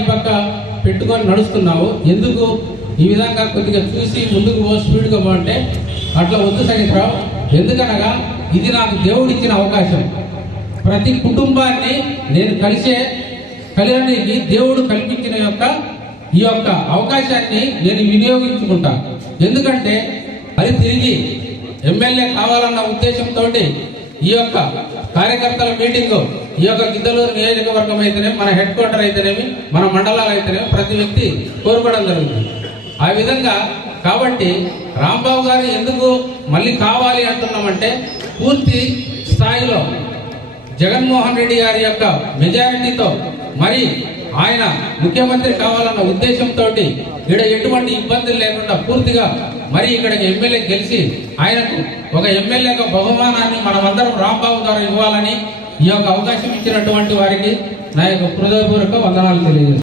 ఈ పక్క పెట్టుకొని నడుస్తున్నావు, ఎందుకు ఈ విధంగా కొద్దిగా చూసి ముందుకు పో, స్పీడ్గా పోంటే అట్లా వద్దు సంగీతరావు. ఎందుకనగా ఇది నాకు దేవుడిచ్చిన అవకాశం. ప్రతి కుటుంబాన్ని నేను కలియడానికి దేవుడు కల్పించిన ఈ యొక్క అవకాశాన్ని నేను వినియోగించుకుంటా. ఎందుకంటే అది తిరిగి ఎమ్మెల్యే కావాలన్న ఉద్దేశంతో ఈ యొక్క కార్యకర్తల మీటింగ్ ఈ యొక్క గిద్దలూరు నియోజకవర్గం అయితేనేమి, మన హెడ్ క్వార్టర్ అయితేనేమి, మన మండలాలు అయితేనేమి ప్రతి వ్యక్తి కోరుకోవడం జరుగుతుంది. ఆ విధంగా కాబట్టి రాంబాబు గారు ఎందుకు మళ్ళీ కావాలి అంటున్నామంటే, పూర్తి స్థాయిలో జగన్మోహన్ రెడ్డి గారి యొక్క మెజారిటీతో మరి ఆయన ముఖ్యమంత్రి కావాలన్న ఉద్దేశంతో ఇక్కడ ఎటువంటి ఇబ్బందులు లేకుండా పూర్తిగా మరి ఇక్కడ ఎమ్మెల్యే గెలిచి ఆయనకు ఒక ఎమ్మెల్యేగా బహుమానాన్ని మనమందరం రాంబాబు గారు ఇవ్వాలని ఈ యొక్క అవకాశం ఇచ్చినటువంటి వారికి నా యొక్క హృదయపూర్వక వందనాలు తెలియజేస్తాను.